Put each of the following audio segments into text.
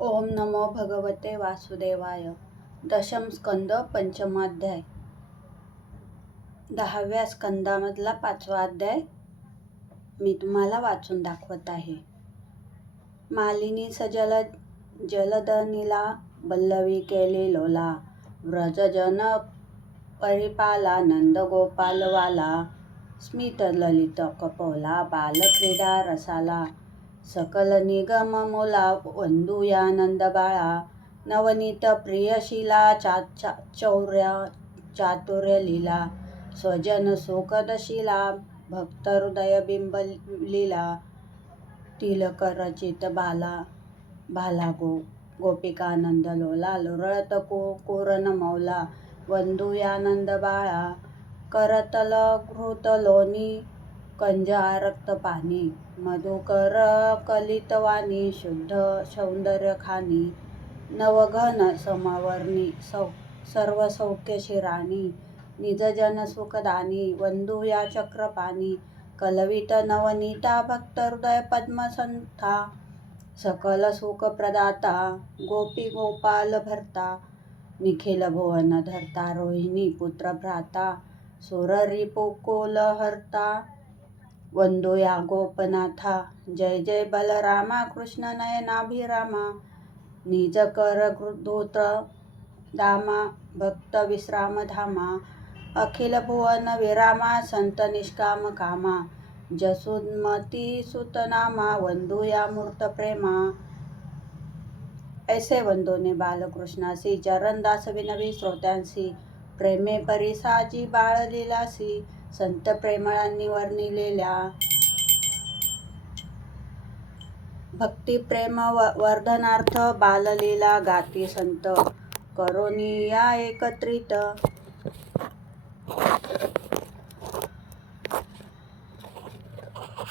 ओम नमो भगवते वासुदेवाय. दशम स्कंद पंचमाध्याय. 10व्या स्कंदामधला 5वा अध्याय मी तुम्हाला वाचून दाखवत आहे. मालिनी सजल जलदनीला बल्लवी केली लोला, व्रजजन परिपाला नंद गोपालवाला, स्मित ललित कपोला बालक्रीडा रसाला, सकल निगम मोला वंदूयानंद बाळा, नवनीत प्रियशीला चातुर्य लीला, स्वजन सुखदशीला भक्तहृदय बिंबलीला, तिलक रचित भाला गोपिकानंद लोला, लुरळत कुरण मौला वंदूयानंद बाळा, करतल घृत लोणी कंज आरक्त पाणी, मधुकर कलितवाणी शुद्ध सौंदर्य खाणी, नवघन समवर्णी सर्व सौख्यशी राणी, निजजन सुखदानी वंदूया चक्रपाणी, कलवित नवनीता भक्तहृदय पद्मसंथा, सकल सुख प्रदाता गोपी गोपाल भरता, निखिल भुवन धरता रोहिणी पुत्र भ्राता, सुररिपुकुल हरता वंदूया गोपनाथा, जय जय बलरामा कृष्ण नयनाभिरामा, निज कर धूत दामा भक्त विश्राम धामा, अखिल भुवन विरामा संत निष्काम कामा, जसुमती सुतनामा वंदूया मूर्त प्रेमा. ऐसे वंदोने बालकृष्णासी चरणदास विनवी श्रोत्यांसी, प्रेमे परिसाजी बाळलीलासी, संत प्रेमळांनी वर्णिलेल्या भक्तिप्रेम वर्धनार्थ बाललीला गाती संत, करोनी या एकत्रित.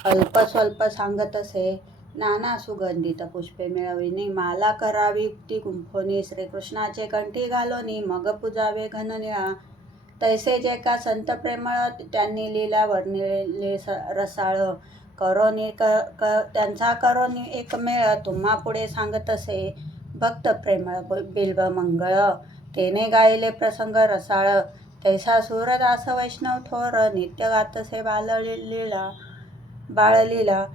अल्प स्वल्प सांगत असे नाना सुगंधित पुष्पे मिळविनी, माला करावी युक्ती गुंफोनी, श्रीकृष्णाचे कंठी घालोनी मग पूजावे घन निळा, तैसे जे का संत प्रेमळ त्यांनी लीला वर्णिले रसाळ, करोनी त्यांचा करोनी एक मेळ तुम्हा पुढे सांगत असे, भक्त प्रेमळ बिल्व मंगळ तेने गायले प्रसंग रसाळ, तैसा सूरदास वैष्णव थोर नित्य गातसे बाळलीला.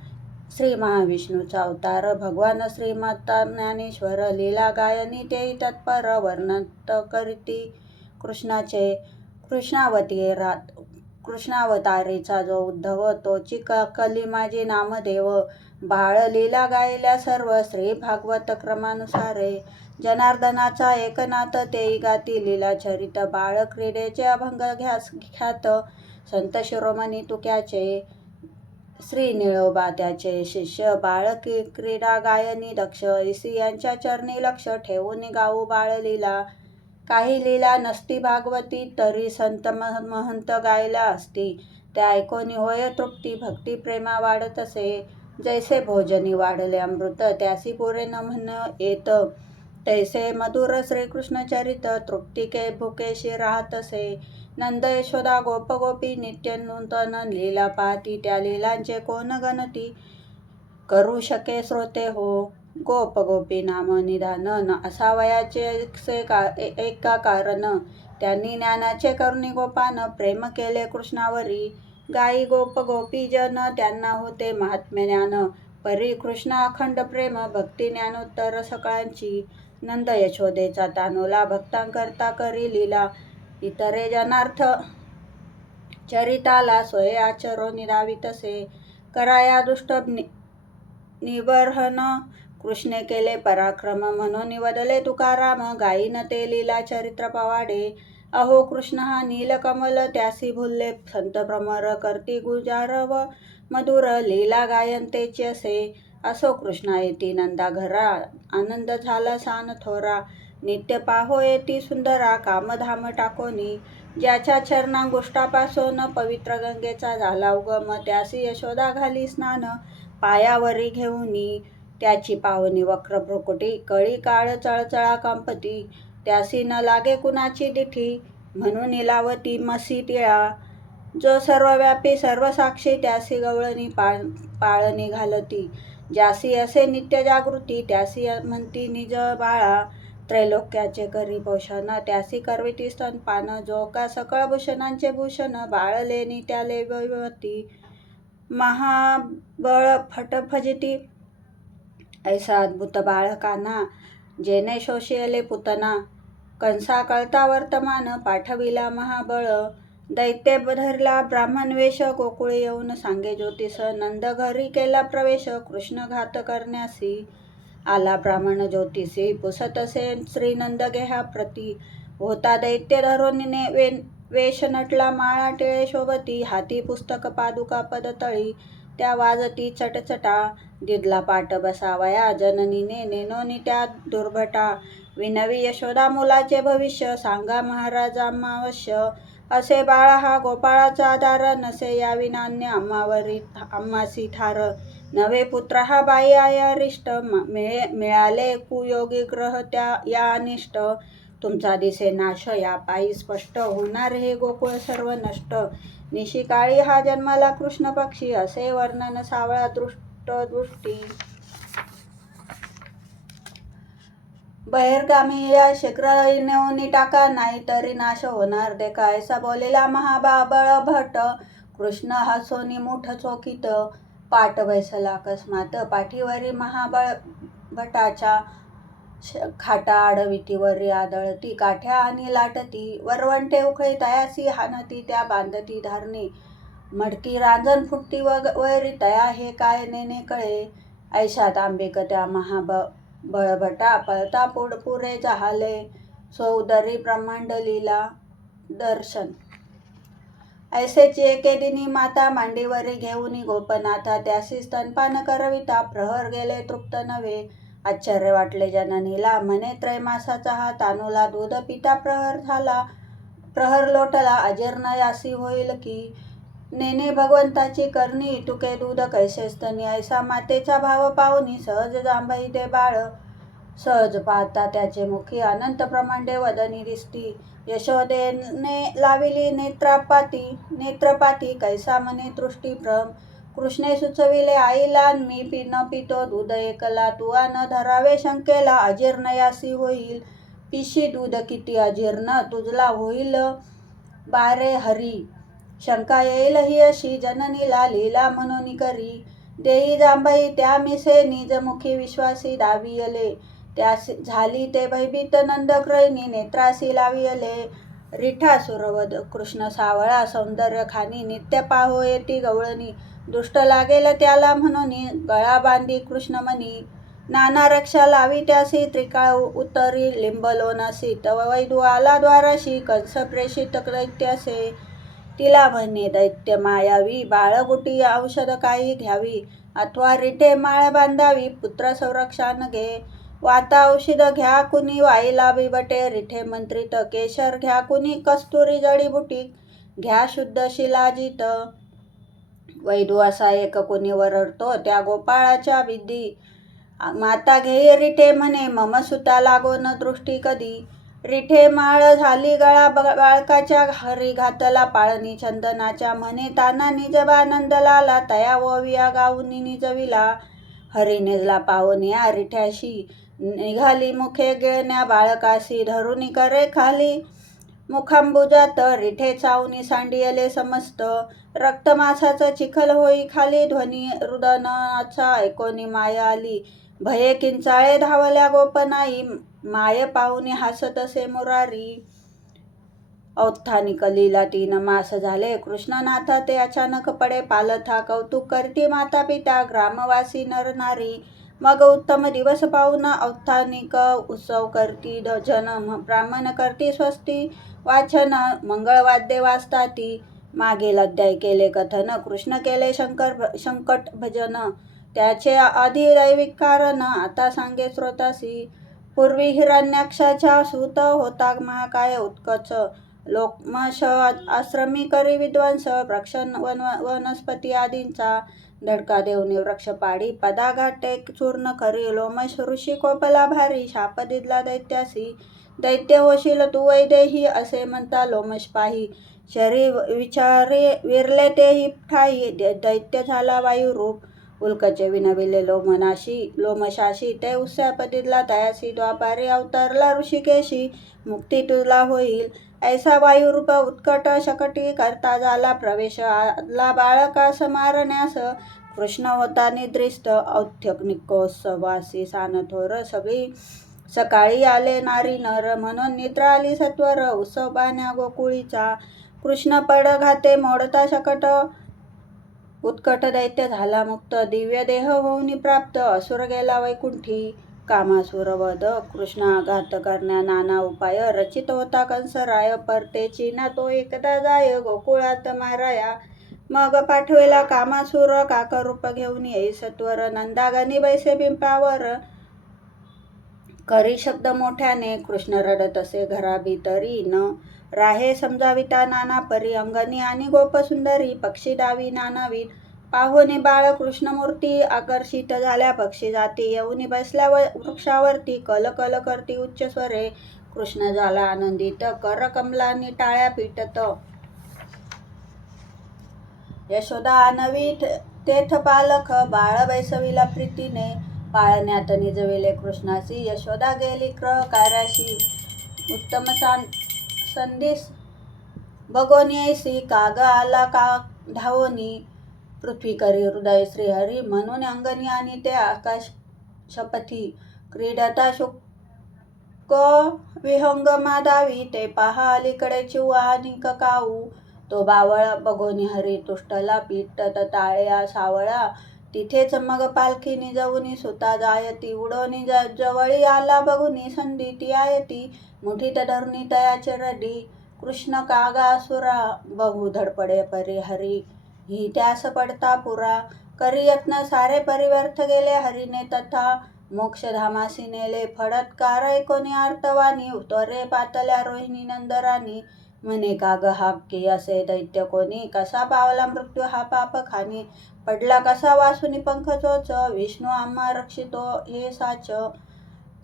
श्री महाविष्णूचा अवतार भगवान श्रीमंत ज्ञानेश्वर, लीला गायनी तेही तत्पर वर्णत करीती कृष्णाचे, कृष्णावतारीचा जो उद्धव तोची कली माझी नामदेव, बाळ लीला गायल्या सर्व श्री भागवत क्रमानुसारे, जनार्दनाचा एकनाथ तेही गाती लीला चरित, बाळ क्रीडेचे अभंग ख्यात संत शिरोमणी तुक्याचे, श्री निळोबा त्याचे शिष्य बाळ क्रीडा गायनी दक्ष, ऐसी यांच्या चरणी लक्ष ठेवून गाऊ बाळ लीला, काही लीला नसती भागवती तरी संत महंत गायला असती, त्या ऐकोनी होय तृप्ती भक्ती प्रेमा वाढत असे, जैसे भोजनी वाढले अमृत त्यासी पुरे न म्हण येत, तैसे मधुर श्रीकृष्ण चरित तृप्तिके भुकेशी राहत असे, नंद यशोदा गोप गोपी नित्य नूतन लीला पाहती, त्या लीलांचे कोण गणती करू शके श्रोते हो, गोप गोपी नाम निधान न असावयाचे एका कारण, त्यांनी ज्ञानाचे करुणी गोपान प्रेम केले कृष्णावरी, गाई गोप गोपीजन त्यांना होते महात्म्य ज्ञान, परी कृष्ण अखंड प्रेम भक्ती ज्ञानोत्तर सकळांची, नंद यशोदेचा तानुला भक्तांकरता करी लीला, इतरे जनार्थ चरिताला सोय आचरो निरावितसे, कराया दुष्ट निबर्हन कृष्णे केले पराक्रम, म्हणून निवदले तुकाराम गायीन ते लीला चरित्र पवाडे, अहो कृष्ण हा नीलकमल त्यासी भुलले संत भ्रमर, करती गुजार व मधुर लीला गायन तेची असे, असो कृष्णा येती नंदा घरा आनंद झाला सान थोरा, नित्य पाहो येती सुंदरा कामधाम टाकोनी, ज्याच्या चरणांगुष्टापासून पवित्र गंगेचा झाला उगम, त्यासी यशोदा घाली स्नान पायावरी घेऊनी, त्याची पावनी वक्र भ्रुकुटी कळी काळ चळचळा कंपती, त्यासी न लागे कुणाची दिठी म्हणून लावती मसी टिळा, जो सर्वव्यापी सर्वसाक्षी त्यासी गवळणी पाळणी घालती, ज्यासी असे नित्य जागृती त्यासी म्हणती निज बाळा. त्रैलोक्याचे करी पोषण त्यासी करविती स्तनपान. जो का सकळ भूषणांचे भूषण बाळलेनी त्याले वैवती. महाबळ फट फजिती ऐसा अद्भुत बाळकाना. जेने शोषिले पुतना. कंसा कळता वर्तमान पाठविला महाबळ. दैत्य धरला ब्राह्मण वेश गोकुळे येऊन सांगे ज्योतिष. नंद घरी केला प्रवेश कृष्ण घात करण्यासी. आला ब्राह्मण ज्योतिषी पुसतसे श्रीनंद गेहा प्रती. होता दैत्य धरून वेश नटला माळा टिळे शोभती. हाती पुस्तक पादुका पदतळी त्या वाजती चटचटा. दिदला पाठ बसावया जननीने नेनोनी त्या दुर्भटा. विनवी यशोदा मुलाचे भविष्य सांगा महाराजांमावश्य. असे बाळ हा गोपाळाचा आधार नसे यावी नान्य आम्हासी ठार. नवे पुत्र हा बाई आया रिष्ट मिळाले कुयोगी ग्रह त्या या अनिष्ट. तुमचा दिसे नाश या पायी स्पष्ट होणार हे गोकुळ सर्व नष्ट. निशिकाळी हा जन्माला कृष्ण पक्षी असे वर्णन सावळा दृष्टी. बहिर्गामी या शीघ्र नेऊनी टाका नाही तरी नाश होणार देखा. ऐसा बोलेला महाबाबळ भट कृष्ण हसोनी मूठ चोखीत. पाठ बैसला अकस्मात पाठीवरी महाबळ भटाच्या. खाटा आडविटीवरी आदळती काठ्या आणि लाटती. वरवंटे उखळी तयासी हानती त्या बांधती धारणी. मडकी रांजण फुटती वैरी तया हे काय नेने कळे. ऐशात आंबिक त्या महाबळभटा पळता पुढे जहाले. सौदरी ब्रह्मांड लीला दर्शन. ऐसेची एके दिनी माता मांडीवरी घेऊनी गोपनाथा. त्यासी स्तनपान करविता प्रहर गेले तृप्त नव्हे. आश्चर्य वाटले जननीला म्हणे त्रैमासाचा हा तानुला दूध पिता प्रहर लोटला अजीर्ण यासी होईल की. नेने भगवंताची करणी तुके दूध कैसे स्तनी. ऐसा मातेचा भाव पाहुनी सहज जांभई ते बाळ. सहज पाहता त्याचे मुखी अनंत ब्रह्मांडे वदनी दिसती. यशोदेने लाविली नेत्रपाती कैसा म्हणे दृष्टीभ्रम. कृष्णे सुचविले आईला मी न पितो दूध एकला. तुआ न धरावे शंकेला अजीर्ण यासी होईल. पिशी दूध किती अजीर्ण तुझला होईल बारे हरी. शंका येईल ही अशी जननीला लीला म्हणून करी. देई जांभई त्या मिसे निजमुखी विश्वासी दावियले. त्या झाली ते भयभीत नंद क्रयनी नेत्रासी लावियले. रिठा सुरवद कृष्ण सावळा सौंदर्य खानी. नित्य पाहो येती गवळणी. दुष्ट लागेल त्याला म्हणून गळा बांधी कृष्णमणी. नाना रक्षा लावी त्यासी त्रिकाळ उतरी लिंबलोनसी. तव वैदू आला द्वाराशी कंस प्रेषित दैत्यासे. तिला म्हणे दैत्य मायावी बाळगुटी औषध काही घ्यावी. अथवा रिठे माळ बांधावी पुत्र संरक्षण घे. वाता औषध घ्या कुणी वाईला बिबटे. रिठे मंत्रित केशर घ्या कुणी कस्तुरी जडीबुटी. घ्या शुद्ध शिलाजित. वैदू असा एक कुणी वरडतो त्या गोपाळाच्या विधी. माता घेई रिठे म्हणे मम सुता लागो न दृष्टी कधी. रिठे माळ झाली गळा बाळकाच्या. हरी घातला पाळणी चंदनाच्या म्हणे ताना निजबानंद लाला. तया ओविया गाऊनी निजविला. हरी निजला पाहुनिया रिठ्याशी. निघाली मुखे गिळण्या बाळकासी. धरुनी करे खाली मुखांबुजात. रिठे चावनी सांडियले समस्त. रक्तमासाचा चिखल होई खाली. ध्वनी रुदनाचा ऐकोनी माया आली. भये किंचाळे धावल्या गोपनाई. माय पाहुनी हसत असे मुरारी. औत्थानिक लीला 3 मास झाले कृष्णनाथा ते अचानक पडे पालथा. कौतुक करती माता पिता ग्रामवासी नरनारी. मग उत्तम दिवस पाहून औत्थानिक उत्सव करती जन. ब्राह्मण करती स्वस्ती वाचन. मंगळवाद्ये वाजताती. मागील अध्याय केले कथन. कृष्ण केले संकट भजन. त्याचे आधी दैविक कारण आता सांगे श्रोतासी. पूर्वी हिरण्याक्षाच्या सूत होता महाकाय उत्कच. लोमश आश्रमी करी विध्वंस. वृक्ष वनस्पती आदींचा. धडका देऊन वृक्ष पाडी पदाघाटे चूर्ण करी. लोमश ऋषी कोपला भारी. शाप दिला दैत्यासी. दैत्य होशील तू वैदेही असे म्हणता लोमश पाही. शरीर विचारे विरले तेही ठाई. दैत्य झाला वायुरूप. उल्कचे विनविले लोमशाशी ते उत्स्यापतीतला तयासी द्वापारी अवतरला ऋषिकेशी मुक्ती तुला होईल ऐसा वायुरूप उत्कट शकटी करता झाला प्रवेश आला बाळकास मारण्यास कृष्ण होता निद्रिस्त औत्सनिकोत्सवासी सानथोर सगळी सकाळी आले नारी नर म्हणून निद्रा आली सत्वर उत्सव पाहण्या गोकुळीचा कृष्ण पड घाते मोडता शकट उत्कट दैत्य झाला मुक्त दिव्य देह होऊन प्राप्त असुर गेला वैकुंठी कामासुर वध कृष्ण आघात करण्या नाना उपाय रचित होता कंसराय परतेची ना तो एकदा जाय गोकुळात माराया मग पाठवेला कामासुर काकरूप घेऊन येई सत्वर नंदागनी बैसे पिंपावर करी शब्द मोठ्याने कृष्ण रडत असे घराभीतरी न राहे समजाविता नाना परी अंगणी आणि गोपसुंदरी पक्षी दावी नानावीत पाहुणे बाळ कृष्णमूर्ती आकर्षित झाल्या पक्षी जाती येऊनी बसल्या वृक्षावरती कल कल करती उच्च स्वरे कृष्ण झाला आनंदित कर कमलांनी टाळ्या पिटत यशोदा आनवी तेथ पालख बाळ बैसविला प्रीतीने पाळण्यात निजविले कृष्णासी यशोदा गेली ग्रह कार्याशी उत्तम संदेश बघोनी काग आला का धावोनी पृथ्वी करी हृदय श्रीहरी म्हणून अंगणी आणि ते आकाश शपथी क्रीडता शुक विहंग माधावी ते पहा अलीकडे चिवा आणि काऊ तो बावळा बघोनी हरी तुष्टला पीटत ताळ्या सावळा तिथेच मग पालखी निजवुनी सुता जायती उडवणी जवळी आला बघुनी संधी ती आयती मुठीत धरुनी तयाचे रडी कृष्ण कागासुरा बहु धडपडे परिहरी ही त्यास पडता पुरा करी यत्न सारे परिव्यर्थ गेले हरीने तथा मोक्षधामासी नेले फडत्कार ऐकोनी आर्तवानी त्वरे पातल्या रोहिणी नंदरानी म्हणे काग हा की असे दैत्य कोणी कसा पावला मृत्यू हा पाप खानी पडला कसा वासुनी पंख चोच विष्णू आम्हा रक्षितो हे साच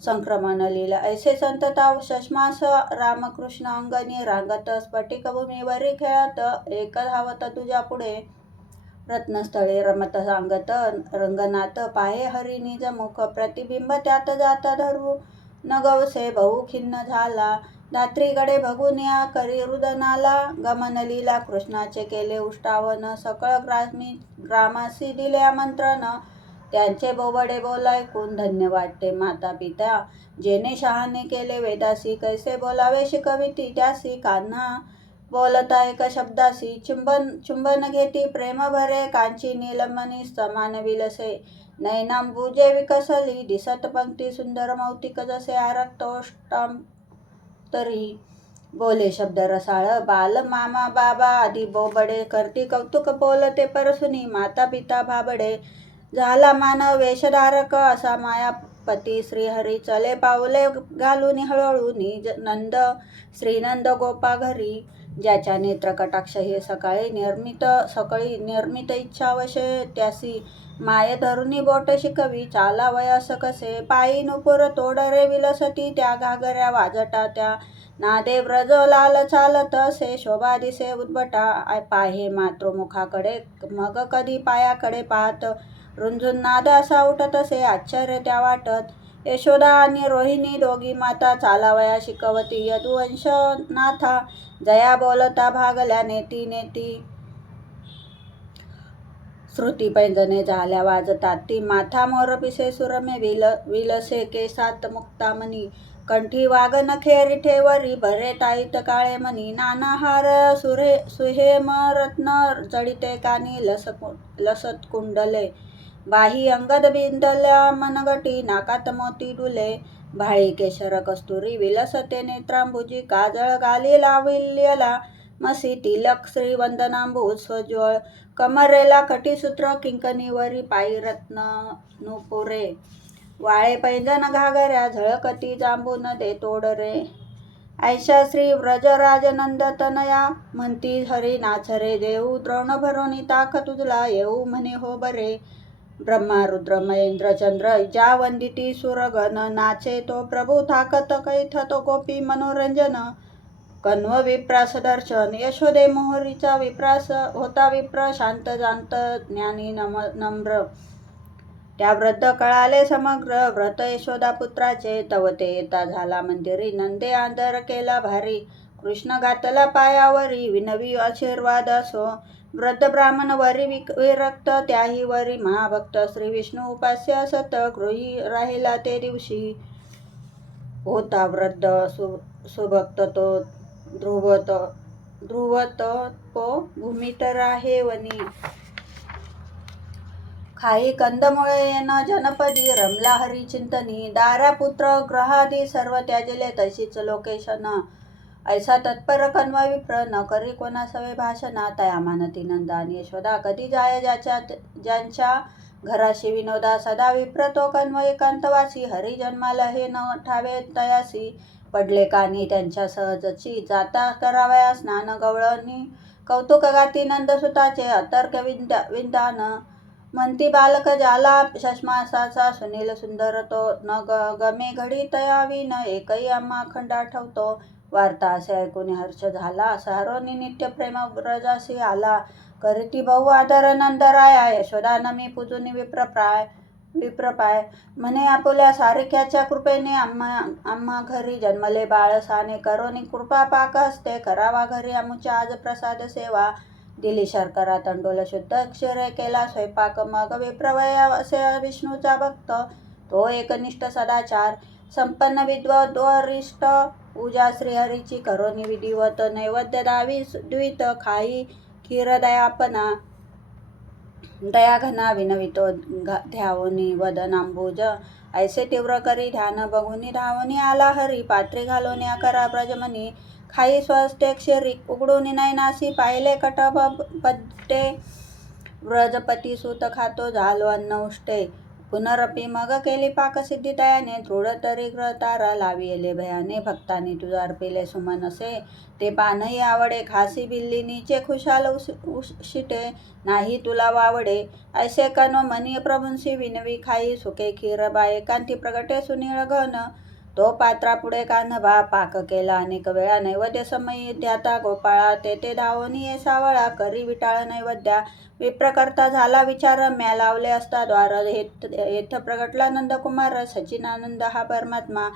संक्रमण लीला ऐसे संतता शश्मास रामकृष्ण अंगणी रांगत स्फटिक भूमीवरी खेळत एक धावत तुझ्या पुढे रत्नस्थळे रमत सांगत रंगनाथ पाहे हरी निज मुख प्रतिबिंब त्यात जाता धरू न गवसे बहु खिन्न झाला धात्रीकडे बघून करी रुदनाला गमन लीला कृष्णाचे केले उष्टावन सकळ ग्रामासी दिले आमंत्रण त्यांचे बोबडे बोल ऐकून धन्य वाटते माता पिता जेने शहाने केले वेदासी कैसे बोलावे शिकविती त्यासी कान्हा बोलता एक शब्दासी चुंबन घेती प्रेम भरे कांची नीलमणी समान विलसे नैनांबुजे विकसली दिसत पंक्ती सुंदर मौतिक जसे आरक्तोष्टम तरी बोले शब्द रसाळ बाल मामा बाबा आधी बोबडे करती कौतुक बोलते परसुनी माता पिता भाबडे झाला मानव वेशधारक असा मायापती श्रीहरी चले पावले घालून हळूहळू नंद श्रीनंद गोपा घरी ज्याच्या नेत्र कटाक्ष हे सकाळी निर्मित इच्छावशे त्यासी माय धरुनी बोट शिकवी चाला वयास कसे पायी नुपुर तोडरे विलसती त्या घागऱ्या वाजटा त्या नादे व्रज लाल चालत असे शोभा दिसे उद्भटा पाहे मातृमुखाकडे मग कधी पायाकडे पाहत रुंजून नाद असा उठत असे आश्चर्य त्या वाटत यशोदा आणि रोहिणी दोघी माता चालावया शिकवती यदुवंश नाथा जया बोलता भागल्या नेती नेती श्रुती पैंजने झाल्या वाजतात ती माथा मोर पिसे सुरमे विलसे केसात मुक्तामणी कंठी वाघ नखे रिठेवरी भरे ताईत काळे मणी नाना हार सुहेम रत्न जडिते कानी लसत कुंडले बाही अंगद बिंदल्या मनगटी नाकात मोती डुले भाळी केशर कस्तुरी विलसते नेत्रांबुजी काजळ गाली लाविल्यला मसी तिलक श्रीवंदनांबूज स्वज्वळ कमरेला कटीसूत्र किंकणीवरी पायी रत्न नुपुरे वाळे पैंजन घागऱ्या झळकती जांबून दे तोडरे ऐशा श्री व्रजराजनंद तनया म्हणती हरी नाचरे देऊ द्रोण भरोनी ताक तुझला येऊ म्हणे हो बरे ब्रह्मा रुद्र महेंद्र चंद्र ज्या वंदिती सुरगण नाचे तो प्रभू थाकत कैथ तो गोपी मनोरंजन कण्व विप्रास दर्शन यशोदे मोहरीचा विप्रास होता विप्र शांत जांत ज्ञानी नम्र त्या वृद्ध कळाले समग्र व्रत यशोदा पुत्राचे. तव ते येता झाला मंदिरी, नंदे आदर केला भारी. कृष्ण घातला पायावरी, विनवी आशीर्वाद असो. वृद्ध ब्राह्मण वरी विरक्त, त्याही वरी महाभक्त. श्री विष्णू उपास्य सत, गृही राहिला ते दिवशी. होता वृद्ध सुभक्त तो, ध्रुवत पो भूमीत राहे वनी. खाई कंदमुळे येन जनपदी, रमला हरी चिंतनी. दारा पुत्र ग्रहादी सर्व त्याजिले, तशीच लोकेशन. ऐसा तत्पर कन्व विप्र, न करी कोणा सवे भाषणा. तया मानती नंदानी यशोदा, कधी जाय ज्यांच्या घराशी विनोदा. सदा विप्र तो कन्व एकांतवासी, हरी जन्माला हे न ठावे तयासी. पडले कानी त्यांच्या सहजची, जाता करावया स्नान गवळणी. कौतुक गाती नंदसुताचे, अतर्क विंदान. म्हणती बालक जाला शशमासाचा, सुनील सुंदर तो. न गमे घडी तयावीन, एकही आम्हा अखंड आठवतो. वार्ता असे ऐकून हर्ष झाला, सारोनी नित्य प्रेम व्रजासी आला. करीती बहु आदर नंदराया, यशोदा नमी पूजुनी विप्रपाय. म्हणे आपुल्या सारिक्याच्या कृपेने, आम्हा घरी जन्मले बाळ साने. करोनी कृपा पाक हस्ते, करावा घरी आमुच्या आज प्रसाद सेवा. दिली शर्करा तंडोल शुद्ध क्षीरे, केला स्वयंपाक मग. विप्रवय असे विष्णूचा भक्त, तो एकनिष्ठ सदाचार. संपन्न विद्वद्वरिष्ठ, पूजा श्रीहरीची करोनी विधिवत. नैवेद्य दावी द्वित, खाई खीर दया घना. विनवितो ध्यावोनी वदनांबुज, ऐसे तीव्र करी ध्यान. बघुनी धावोनी आला हरी, पात्री घालोनी अकरा ब्रजमनी. खाई स्वस्ते क्षीरी, उघडून नैनासी. पाहिले कटपट्टे, व्रजपती सूत खातो झालो अन्न उष्टे. पुनरपी मग केली पाकसिद्धी तयाने, दृढ तरी तारा लाविले भयाने. भक्तांनी तुझा अर्पिले सुमनसे, ते पानही आवडे. खासी बिल्ली नीचे खुशाल उशिटे, नाही तुला वावडे. ऐसे कनो मनी प्रभूंसी विनवी, खाई सुके खीर बा. एकांती प्रगटे सुनीळ घन, तो पात्रापुढे कान्हबा. पाक केला अनेक वेळा, नैवेद्य समयी ध्याता गोपाळा. ते धावोनी ये सावळा, करी विटाळ नैवेद्या. विप्रकर्ता झाला विचार, म्या लावले असता द्वार. येथ प्रगटला नंदकुमार, सचिनानंद हा परमात्मा.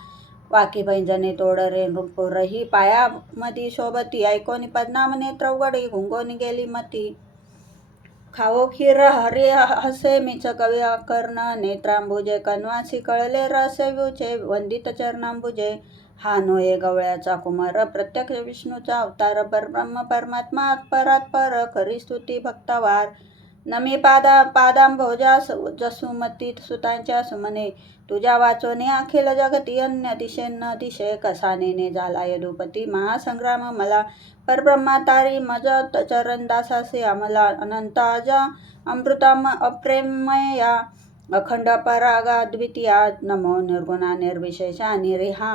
वाकी पैंजने तोड रे नृपुरही, पायामधी शोभती. ऐकोनी पद्नाम नेत्र उघडी, गुंगोनी गेली मती. खावो खीर हरी हसे, मीच कवी कर्ण. नेत्रांबुजे कन्वासी, कळले रहस्य विवचे. वंदित चरणांबुजे, हा नोये गवळ्याचा कुमार. प्रत्यक्ष विष्णूचा अवतार, परब्रह्म परमात्मा परात्पर. करी स्तुती भक्तवार. नमी पादांभोजा, जसुमती सुतांच्या सुमने. तुझ्या वाचोने अखिल जगती, अन्य दिशेन दिशे. कसा नेने झाला यदुपती, महासंग्राम मला. परब्रह्मा तारी मज चरणदासासी अमला. अनंत अज अमृतम अप्रेमया, अखंड परागा द्वितीया. नमो निर्गुणा निर्विशेषा, निरिहा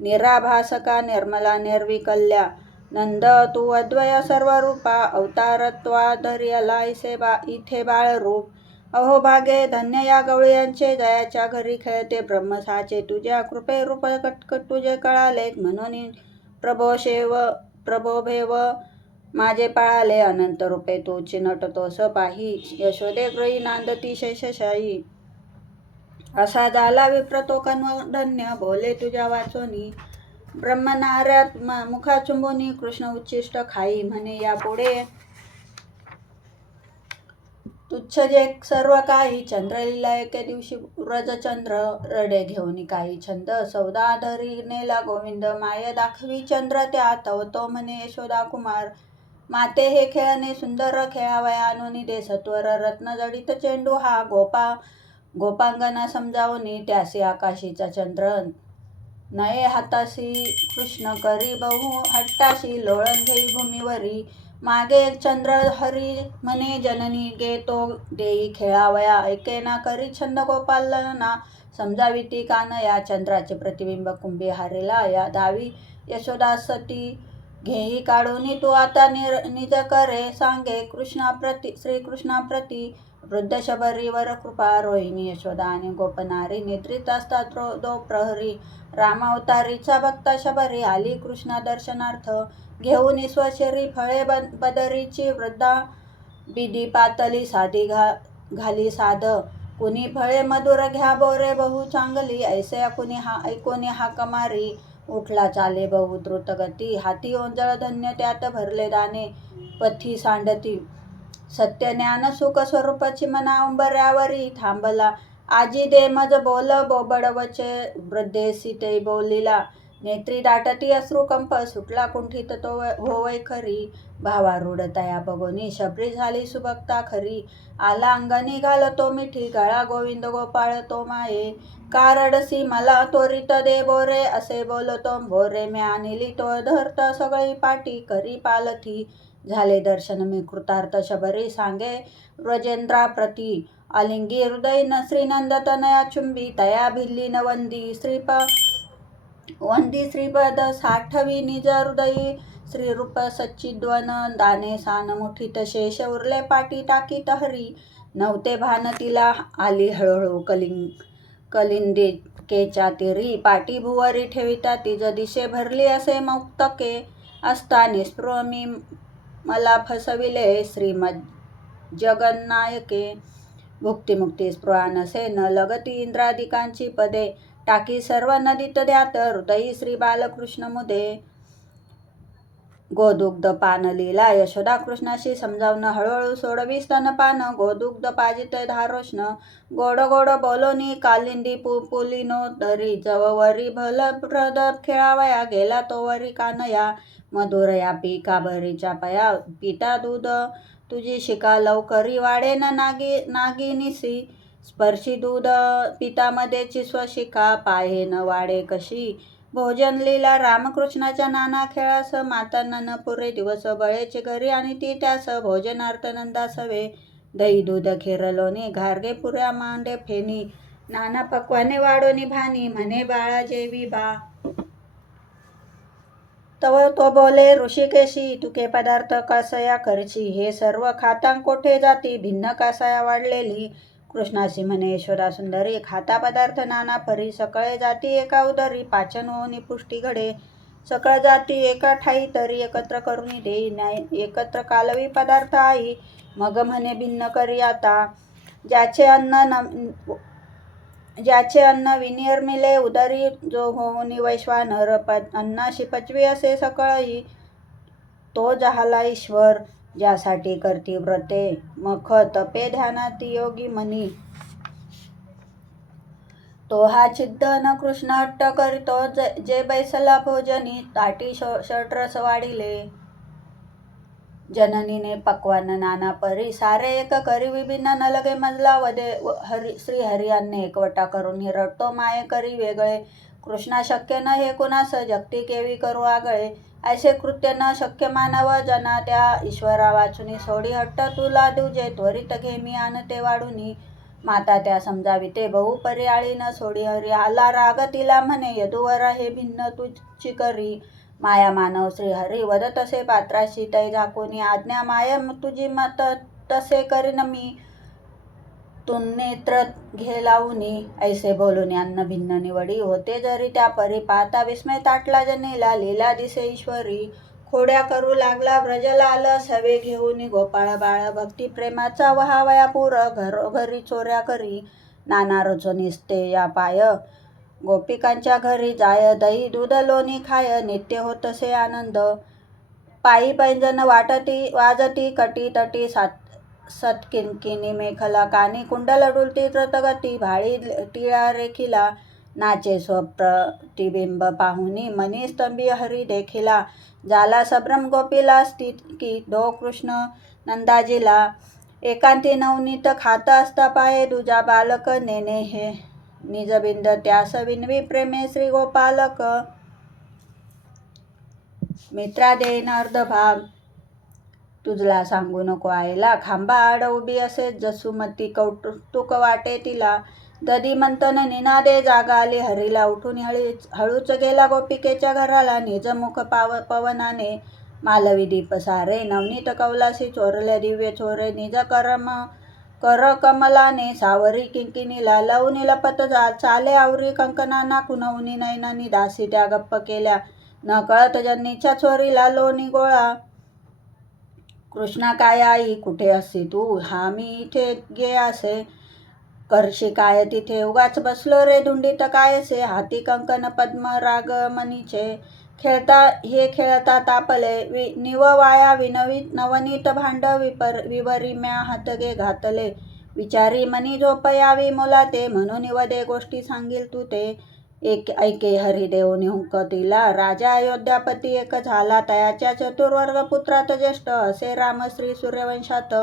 निराभासका, निर्मला निर्विकल्या. नंद तू अद्वय सर्वरूपा, अवतारत्वाधर्यला इथे बाळरूप. अहो भागे धन्य या गवळ्यांचे, जयाच्या घरी खेळते ब्रह्मसाचे. तुझ्या कृपे रूप कटकट तुझे कळाले, म्हणून प्रभो भेव माझे पाळाले. अनंत रूपे तू चिनटतोस पाही, यशोदे ग्रही नांदती शेषशाही. असा झाला विप्र तो कन्व धन्य, बोले तुझ्या वाचोनी. ब्रह्मनाऱ्यात मुखा चुंबुनी, कृष्ण उच्छिष्ट खाई. म्हणे यापुढे तुच्छ जे सर्व काही. चंद्रलीला एके दिवशी व्रजचंद्र, रडे घेऊन काही छंद. सौदा धरी नेला गोविंद, माय दाखवी चंद्र त्या. तव तो म्हणे यशोदा कुमार, माते हे खेळणे सुंदर. खेळावया आणून दे सत्वर, रत्न जडित चेंडू हा. गोपांगना समजावूनी, त्यासी आकाशीचा चंद्र. नये हाताशी कृष्ण करी बहु हट्टाशी, लोळण घेई भूमीवरी. मागे चंद्र हरी म्हणे जननी, गे तो देई खेळावया. ऐकेना करी छंद गोपालना, समजाविती कानया. चंद्राचे प्रतिबिंब कुंभी हारिला, या धावी यशोदा सती. घेई काढूनी तू आता निज करे, सांगे श्रीकृष्णाप्रती. वृद्ध शबरीवर कृपा, रोहिणी यशोदा आणि गोपनारी. निद्रित असतात दो प्रहरी, रामावतारीचा भक्त शबरी. आली कृष्णा दर्शनार्थ, घेऊन स्वशरी फळे बदरीची. वृद्धा बिदी पातली साधी घाली साध, कुणी फळे मधुर घ्या बोरे बहु चांगली, ऐसे ऐकोनी हाक मारी, उठला चाले बहु द्रुत गती, हाती ओंजळ धन्य त्यात भरले दाणे, पथी सांडती सत्य ज्ञान सुख स्वरूपाची मना, उंबऱ्यावरी थांबला आजी दे मज बोल बोबड वचे, वृद्धेसी ते बोलिला, नेत्री दाटती अश्रुकंप, सुटला कुंठित तो होवै खरी, भावारूढ तया बघोनी शबरी झाली सुभक्ता खरी, आला अंगणी घालतो मिठी, गळा गोविंद गोपाळ तो माये, कारडसी मला त्वरित दे बोरे, असे बोलतो भोरे, म्या आणली तो धरत सगळी पाटी, करी पालथी झाले दर्शन मी कृतार्थ, शबरी सांगे व्रजेंद्राप्रती, आलिंगी हृदय न श्रीनंद तनया चुंबी, तया भिल्ली न वंदी श्रीपद साठवी निज हृदयी, श्रीरूप सच्चिद्वन दाने सान मुठीत, शेष उरले पाटी टाकीत हरी, नव्हते भान तिला आली हळूहळू कलिंदिकेच्या तीरी, पाटी भुवरी ठेविता तिज दिशे भरली असे मौक्तके, असता निस्पृह मी मला फसविले श्रीमद जगन्नायके, भुक्तिमुक्ती स्पृहा नसे न लगती इंद्रादिकांची पदे, टाकी सर्व नदीत द्यात हृदयी श्री बालकृष्ण मुदे, गोदुग्ध पान लीला यशोदा कृष्णाशी समजावून, हळूहळू सोडवी स्तनपान, गोदुग्ध पाजिते धारोष्ण, गोड गोड बोलोनी कालिंदी पुलिनो धरी, जववरी भलप्रद खेळावया, गेला तोवरी कानया, मधुरया पी काबरीच्या पया, पिता दूध तुझी शिका लवकरी, वाढेन नागिनीसी स्पर्शी दूध पितामध्येची स्वशिका, पाहे न वाढे कशी, भोजन लीला रामकृष्णाच्या नाना खेळास, मातांना न पुरे दिवस बळेचे घरी, आणि ती त्यास भोजनार्थ नंदासवे, दही दूध खीर लोणी घारगे पुऱ्या मांडे फेनी, नाना पक्वाने वाढोनी भानी, म्हणे बाळा जेवी बा, तव तो बोले ऋषिकेशी, तुके पदार्थ कसया करची, हे सर्व खातां कोठे जाती, भिन्न कसया वाढलेली, कृष्णाशी म्हणे यशोदा सुंदरी, खाता पदार्थ नाना परी, सकळे जाती एका उदरी, पाचन होऊनी पुष्टी घडे, सकळ जाती एका ठाई तरी, एकत्र करुनी देई न्याय, एकत्र कालवी पदार्थ आई, मग म्हणे भिन्न करी आता, ज्याचे अन्न विनिर्मिले उदरी, जो होऊनी वैश्वानर, अन्नाशी पचवी असे सकळही, तो झाला ईश्वर, ज्यासाठी करती व्रते मख तपे ध्यानाती योगी मनी, तो हा छिद्दन कृष्ण हट्ट करितो, जे बैसला भोजनी, ताटी षड्रस वाढिले, जननीने पक्वान नाना परी, सारे एक करी विभिन्न न लगे मजला वदे, श्रीहरी अन्य एकवटा करून रटतो माये करी वेगळे, कृष्णा शक्य न हे कुणास, जगती केवी करू आगळे, ऐसे कृत्य न शक्य मानव जना, त्या ईश्वरा वाचुनी सोडी हट्ट तुला दुजे, त्वरित घे मी आणते वाढुनी, माता त्या समजाविते बहु पर्याळी न सोडी, हरी आला राग तिला म्हणे, यदुवरा हे भिन्न तुझी करी, माया मानव श्रीहरी वदत असे पात्राशी, तै झाकोनी आज्ञा माय तुझी मत तसे करीन मी, तू नेत्र घे लावुनी, ऐसे बोलून अन्न भिन्न निवडी, होते जरी त्या परी, पाहता विस्मय ताटला जनीला, लीला दिसे ईश्वरी, खोड्या करू लागला व्रजलाल, सवे घेऊनी गोपाळ बाळ, भक्ती प्रेमाचा वहावया पूर, घरोघरी चोऱ्या करी, नाना रचोनिस्ते या पाय, गोपिकांच्या घरी जाय, दही दूध लोणी खाय, नित्य होतसे आनंद, पायी पैंजन वाजती कटी तटी, सत्किंकिणी मेखला कानी, कुंडल डुलती द्रुतगती, भाळी टिळा रेखिला, नाचे स्वप्रतिबिंब पाहुनी, मनी स्तंभी हरी देखिला, झाला संभ्रम गोपीला स्थिती, धो कृष्ण नंदाजीला, एकांती नवनीत खात असता पाये, दुजा बालक नेने हे निजबिंद, त्यास विनवी प्रेमे श्री गोपालक, मित्रा देईन अर्ध भाग, तुझला सांगू नको आईला, खांबा आड उभी असे जसुमती, कौतुक वाटे तिला, दधी मंथन निनादे जागा आली हरीला, उठून हळूच गेला गोपिकेच्या घराला, निज मुख पवनाने मालवी दीप सारे, नवनीत कौलासी चोरले दिव्य चोरे, निज कर कमलाने सावरी किंकिणीला, लवनी लपत चाले आवरी कंकणाना, कुणवनी नयनानी दासी त्या गप्प केल्या, न कळत जन्नीच्या चोरीला लोणी गोळा, कृष्णा काय आई कुठे असती तू, हा मी इथे गे असे, करशी काय तिथे उगाच बसलो रे धुंडीत कायसे, हाती कंकण पद्म राग मनीचे, खेळता तापले निववाया नवनीत भांड विवरी म्या हातगे घातले, विचारी मनी झोप यावी मुला ते, म्हणून निवदे गोष्टी सांगील तू ते, ऐके हरिदेव निहुंकतीला, राजा अयोध्यापती एक झाला, तयाच्या चतुर्वर्ग पुत्रात ज्येष्ठ, असे राम श्री सूर्यवंशात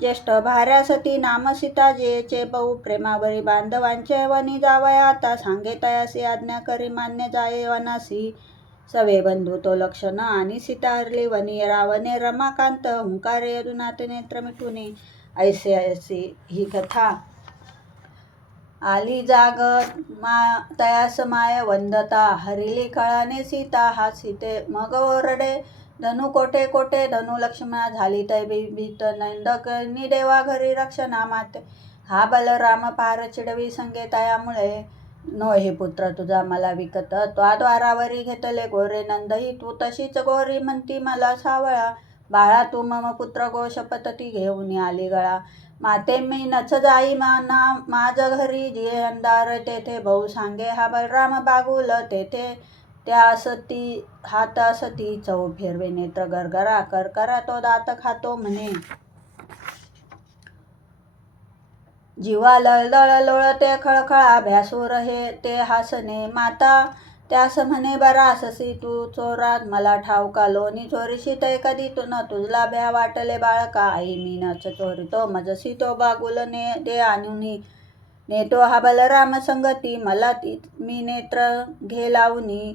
ज्येष्ठ, भार्या सती नाम सीता जेचे बहु, प्रेमावरी बांधवांचे वनी जावया आता, सांगे तयासी आज्ञा करी मान्य जाये वनासी, सवे बंधू तो लक्षण आणि सीता हरली वनी, रावणे रमाकांत हुंकारे यदुनाथ नेत्र मिठुनी, ऐसी ही कथा आली जाग तयास माय वंदता, हरिली कळाने सीता हा सीते मग ओरडे, धनु कोठे कोठे धनु लक्ष्मणा झाली तै भीत, नंदकनी देवा घरी रक्षणा माते, हा बलराम पार चिडवी संगे तयामुळे, नो हे पुत्र तुझा मला विकत, द्वारावरी घेतले गोरे, नंदही तू तशीच गोरी म्हणती मला सावळा, बाळा तू मम पुत्र गो शपथती घेऊन आली गळा, माते मी नच जाई माझ घरी, जिये अंधार तेथे भाऊ सांगे हा बलराम बागुल तेथे, त्या सती हात सती चौ फिरवे नेत्र गरगरा, करकरा तो दात खातो म्हणे, जीवा लळदळ लोळते खळखळा, भ्यासूर हे ते हासणे, माता त्यास म्हणे बराससी तू चोरात मला ठाऊका, लोणी चोरीशी तै कधी न तुझला भ्या वाटले बाळका, आई मी नच चोरितो मजसी तो बागुल दे आणुनी, नेतो हा बलराम संगती मला मी नेत्र घे लावणी,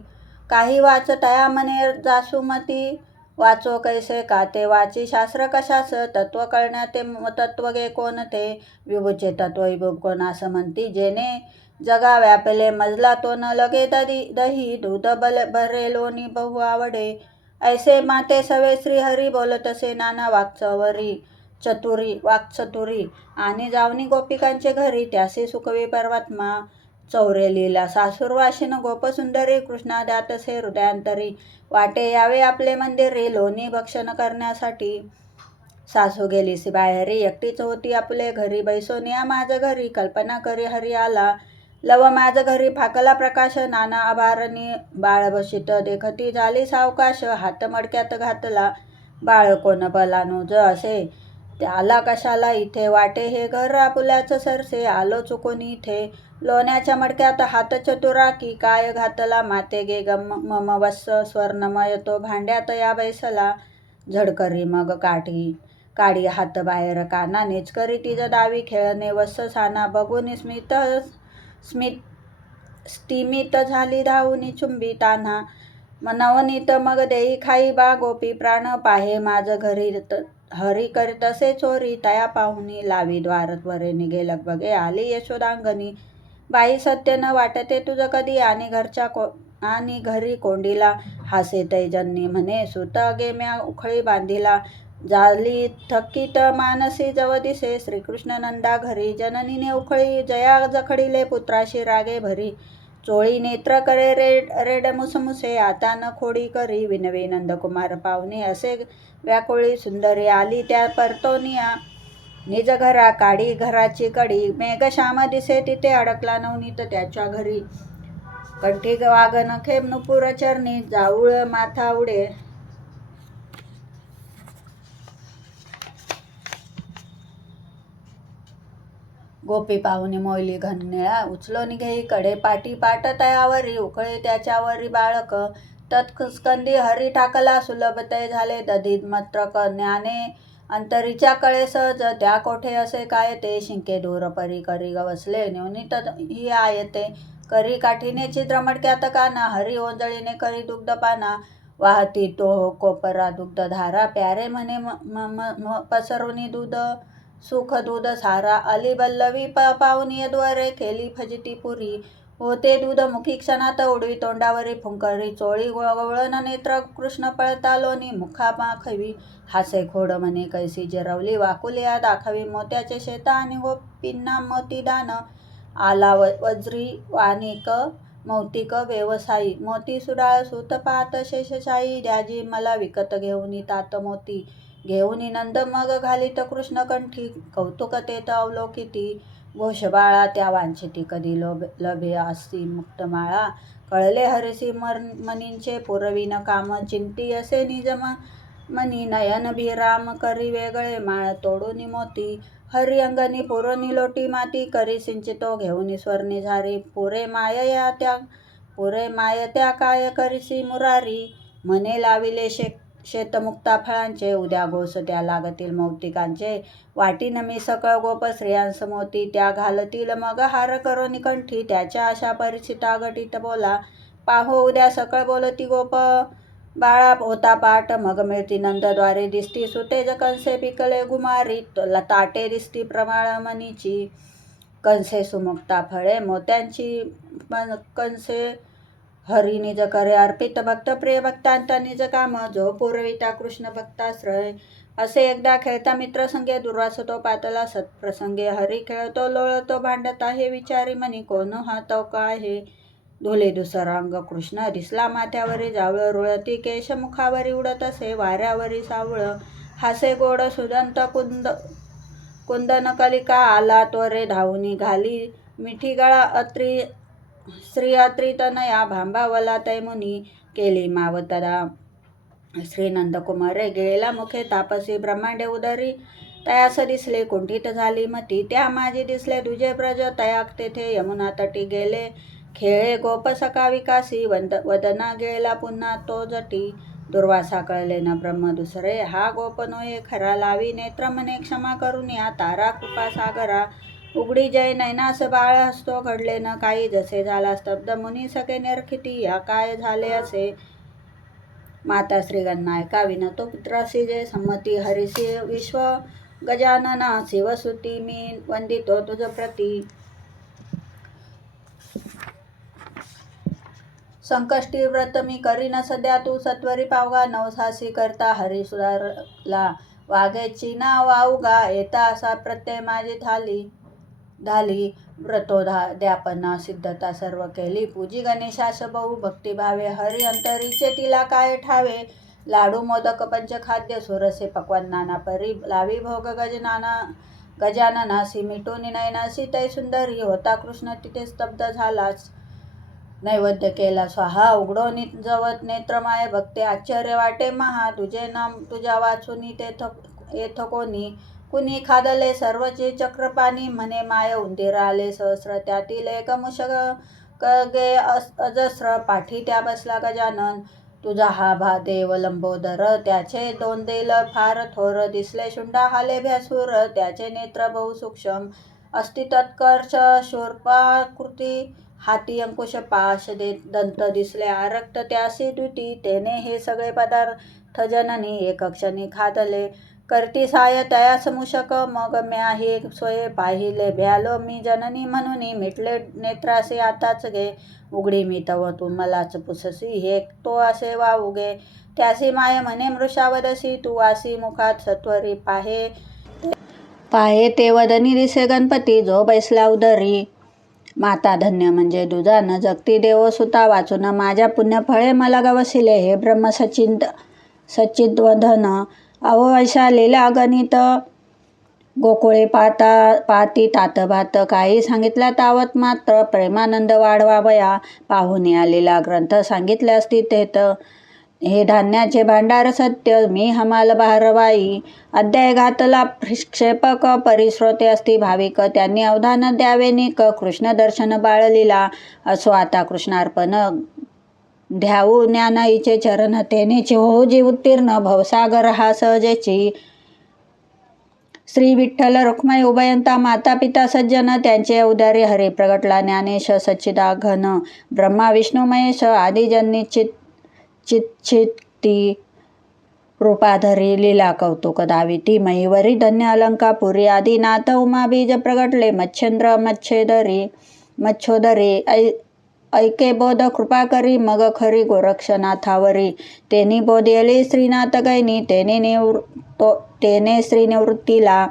काही वाच तया मने जासुमती, वाचो कैसे का ते वाची शास्त्र कशास, तत्व कळण्याते तत्व गे कोणते, विभूचे तत्व विभू कोणास म्हणती, जेने जगा व्यापले मजला तो न लगे दही, दूध भरे लोणी बहु आवडे, ऐसे माते सवे श्रीहरी बोलतसे नाना वाक्चतुरी, आणि जावनी गोपिकांचे घरी त्यासी सुखवी परमात्मा, चौरे लीला सासुरवाशिन गोपसुंदरी, कृष्णा द्यातसे हृदयांतरी, वाटे यावे आपले मंदिरी, लोणी भक्षण करण्यासाठी, सासू गेलीसी बाहेरी एकटीच होती आपले घरी, बैसोनिया माझ घरी कल्पना करी हरी आला, लव माझ घरी फाकला प्रकाश, नाना आभारणी बाळ बशित देखती झाली सावकाश, हात मडक्यात घातला बाळ कोण बलानुज असे, आला कशाला इथे, वाटे हे घर आपुल्याच सरसे, आलो चुकून इथे, लोण्याच्या मडक्यात हात चतुरा, की काय घातला माते गे मम वस्स, स्वर्णमय तो भांड्यात या बैसला, झडकरी मग काढी हात बाहेर काना, नेचकरी तिज दावी खेळणे वस्स साना, बघून स्तिमित झाली धावून चुंबी तान्हा, नवनीत मग देई खाई बा गोपी प्राण, पाहे माझ घरी हरी करीतसे चोरी, तया पाहुनी लावी द्वार त्वरे निघे लगबगे, आली यशोदांगणी, बाई सत्य न वाटते तुझ कधी, आणि घरी कोंडीला, हासे तैजन्नी म्हणे सुत गे म्या उखळी बांधिला, झाली थकीत मानसी जव दिसे, श्रीकृष्ण नंदा घरी, जननीने उखळी जया जखडिले पुत्राशी रागे भरी, चोळी नेत्र करे रेड मुसमुसे, आता न खोडी करी, विनवे नंदकुमार पाहुणे, असे व्याकुळी सुंदरी आली त्या परतोनिया, निज घरा काढी घराची कडी, मेघश्याम दिसे तिथे अडकला नवनीत त्याच्या घरी, कंठी वागन खेम नुपुर चरणी, जाऊळ माथा उडे, गोपी पाहुणे मोयली घननिळा, उचलो निघेई कडे पाटी पाट तयावरी, उखळे त्याच्यावरी बाळक, तत्स्कंदी हरी टाकला, सुलभ तय झाले दधीत मत्रक, ज्ञाने अंतरीच्या कळे सहज, त्या कोठे असे काय ते, शिंके दूर परी करी गवसले, न्यूनित ही आयते, करी काठीने छिद्र मडक्यात काना, हरी ओंजळीने करी दुग्ध पाना, वाहती तो कोपरा दुग्ध धारा, प्यारे म्हणे पसरुनी दूध सुख दूध सारा, अली बल्लवी पाहुनी द्वारे खेली फजिती पुरी, होते दूध मुखी क्षणात उडवी, तोंडावरी फुंकरी चोळी, गवळण नेत्र कृष्ण पळता लोणी, मुखा माखवी हासे खोड म्हणे कैसी जिरवली, वाकुलिया दाखवी मोत्याचे शेता, आणि गोपींना मोती दान, आला वज्री वानिक मौतिक व्यवसायी, मोती सुडाळ सूतपात शेषशाही, द्याजी मला विकत घेऊनी तात मोती, घेऊनी नंद मग घालीत कृष्ण कंठी, कौतुक तेथ अवलोकिती, घोषबाळा त्या वांछिती कधी लभे असी मुक्तमाळा. कळले हरिसी मनींचे पुरविन काम चिंती असे निज मनी नयन भिराम करी वेगळे माळ तोडून मोती. हरी अंगणी पुरवणी लोटी माती करी सिंचितो घेऊन स्वर्णी झारी. पुरे माय त्या काय करिसी मुरारी. म्हणे लाविले शेतमुक्ता फळांचे उद्या घोष त्या लागतील मौक्तिकांचे. वाटीन मी सकळ गोप स्त्रियांस मोती त्या घालतील मग हार करोनी कंठी. त्याच्या अशा परिचिता घटित बोला पाहो उद्या सकळ बोलती गोप बाळा होता पाठ. मग मिळती नंदद्वारे दिसती सुतेज कंसे पिकले गुमारी. ताटे दिसती प्रमाळ मनीची कंसे सुमुक्ता फळे मोत्यांची कंसे. हरी निज करे अर्पित भक्त प्रिय भक्तांता निज काम जो पुरविता कृष्ण भक्ताश्रय. असे एकदा खेळता मित्र संगे दुर्वासतो पातला सत्प्रसंगे. हरी खेळतो लोळतो भांडता हे विचारी मनी कोण हा तो काय हे. धुले दुसरांग कृष्ण दिसला माथ्यावरी जावळ. रुळती केश मुखावरी उडत असे वाऱ्यावरी सावळ. हासे गोड सुदंत कुंदन कलिका आला त्वरे धावून घाली. मिठी गळा श्री अत्री तनया भांबावला तैमुनी केली मावतदा. श्री नंदकुमारे गिळेला मुखे तापसी ब्रह्मांडे उदरी. तयास दिसले कुंठित झाली मती त्या माझी दिसले दुजे ब्रज. तया तेथे यमुना तटी गेले खेळे गोप सका विकासी. वदना गिळला पुन्हा तो जटी. दुर्वासा कळले न ब्रह्म दुसरे हा गोप नोये खरा. लावी नेत्र मने क्षमा करून या तारा कृपा सागरा. उघडी जय नैनास बाळ हसतो घडले न काही. जसे झाला स्तब्ध मुनी सके निरखिती या काय झाले असे. माता श्रीगणना ऐकाविन तो पुत्रासी जे संमती. हरिसी विश्व गजानना शिवसुती मी वंदितो तुझ प्रती. संकष्टी व्रत मी करीन सध्या तू सत्वरी पावगा. नवसासी करता हरी सुधारला वाघेची ना वाऊगा. येता असा प्रत्यय माझी धाली व्रतोद्यापना सिद्धता सर्व केली. पूजी गणेशास बहु भक्तिभावे हरी अंतरीचे तिला काय ठावे. लाडू मोदक पंचखाद्य सुरसे पक्वान नाना परी. लावी भोग गजाननासी मिटून नयनासी तै सुंदरी. होता कृष्ण तिथे स्तब्ध झालाच नैवेद्य केला स्वाहा. उघडो जवत नेत्रमाय भक्ते आश्चर्य वाटे महा. तुझे नाम तुझ्या वाचुनी येथ कोणी. कुणी खादले सर्वचे चक्रपाणी म्हणे माय उंदीर आले सहस्र. त्यातील एक मूषक गे अजस्र. पाठी त्या बसला गजानन तुझा हा देव लंबोदर. त्याचे दोन देल फार थोर दिसले शुंडा हाले भ्यासूर. त्याचे नेत्र बहु सूक्ष्म अस्ति तत्कर्ष शूर्पाकृती. हाती अंकुश पाश दंत दिसले आरक्त त्यासी द्युती. तेने हे सगळे पदार्थ जननी एक क्षणी खादले. करती साय तयास मूषक मग म्याही सोये पाहिले. भ्यालो मी जननी म्हणून मिटले नेत्रासे आताच गे. उघडी मी तव तू मलाच पुससी हे तो असे वावुगे. त्यासी माय म्हणे मृषावदसी तू आसी मुखात सत्वरी पाहे ते वदनी दिसे गणपती जो बैसला उदरी. माता धन्य म्हणजे दुजा न जगती देव सुता. वाचून माझ्या पुण्य फळे मला गवसिले हे ब्रह्म सच्चिद्वधन. अवैशा लीला गणित गोकुळे पाती तात भात. काही सांगितल्या तावत मात्र प्रेमानंद वाढवावया. पाहुणे आलेला ग्रंथ सांगितले असती तेथ. हे धान्याचे भांडार सत्य मी हमाल भारवाई. अध्याय घातला क्षेपक परिश्रोते असती भाविक. त्यांनी अवधान द्यावे निक. कृष्ण दर्शन बाळलीला असो आता कृष्णार्पण. ध्याऊ ज्ञानाईचे चरण तेनेची होऊ जी उत्तीर्ण. भवसागर हा सहजेची. श्री विठ्ठल रुक्माई उभयंता माता पिता सज्जन. त्यांचे उदारी हरी प्रगटला ज्ञानेश सच्चिदाघन. ब्रह्मा विष्णू महेश आदिजन्नी चिच्छिती. रूपाधरी लीला कौतुक दाविती. महीवरी धन्य अलंकापुरी. आदिनाथ उमाबीज प्रगटले मच्छेंद्र मच्छोदरी. ऐके बोध कृपा करी मग खरी गोरक्षनाथावरी. तेनी बोधेली श्रीनाथ गैनी. तेने श्रीनिवृत्तीला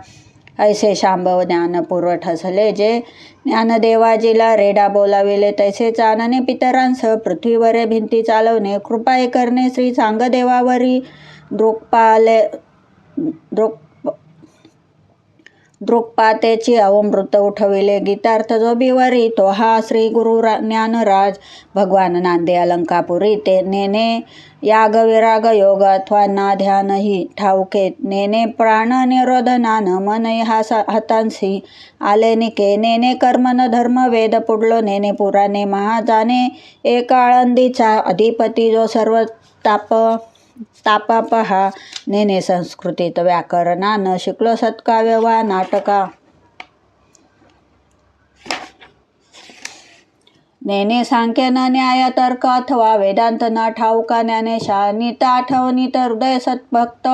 ऐसे शांभव ज्ञान पुरवठसले. जे ज्ञानदेवाजीला रेडा बोलाविले तैसे चानने पितरांस. पृथ्वीवरे भिंती चालवणे कृपा करणे श्री सांगदेवावरी. दृक्पातेची अवमृत उठविले गीतार्थ जो बिवरी तो हा श्री गुरु ज्ञानराज भगवान नांदे अलंकापुरी ते नेने याग विराग योग अथवा ना ध्यान ही ठाऊके नेने प्राण निरोधनान मन हातांसी आले निके नेने कर्म न धर्म वेद पुढलो नेने पुराणे महाजाने एक आळंदीचा अधिपती जो सर्व तापा पहा नेने संस्कृतीत व्याकरणान शिकलो सत्काव्य वा नाटका नेने सांख्य न न्याय तर्क अथवा वेदांत न ठाऊका ज्ञानेशा नित आठवणीत हृदय सत्भक्त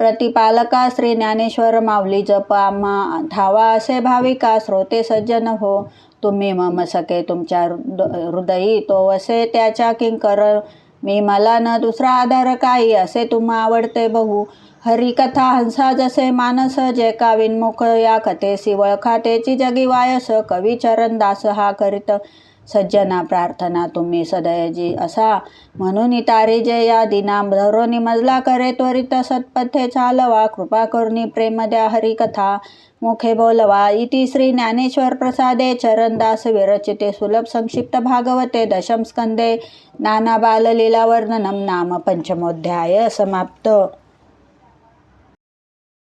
प्रतिपालका श्री ज्ञानेश्वर माऊली जप आम्हा ठावा असे भाविका श्रोते सज्जन हो तुम्ही मम सखे तुमच्या हृदयी तो वसे त्याच्या किंकर मी मला न दुसरा आधार काही असे तुम्हा आवडते बहु हरिकथा हंसा जसे मानस जे का विनमुख या कथेसी वळखा तेची जगी वायस कवी चरण दास हा करीत सज्जना प्रार्थना तुम्ही सदयजी असा म्हणून तारी जे या दिना धरोनी मजला करे त्वरित सत्पथे चालवा कृपा करुणी प्रेम द्या हरिकथा मुखे बोलवा इति श्री ज्ञानेश्वर प्रसादे चरणदास विरचिते सुलभ संक्षिप्त भागवते दशम स्कंदे नाना बाललीला वर्णनम नाम पंचमोध्याय समाप्त।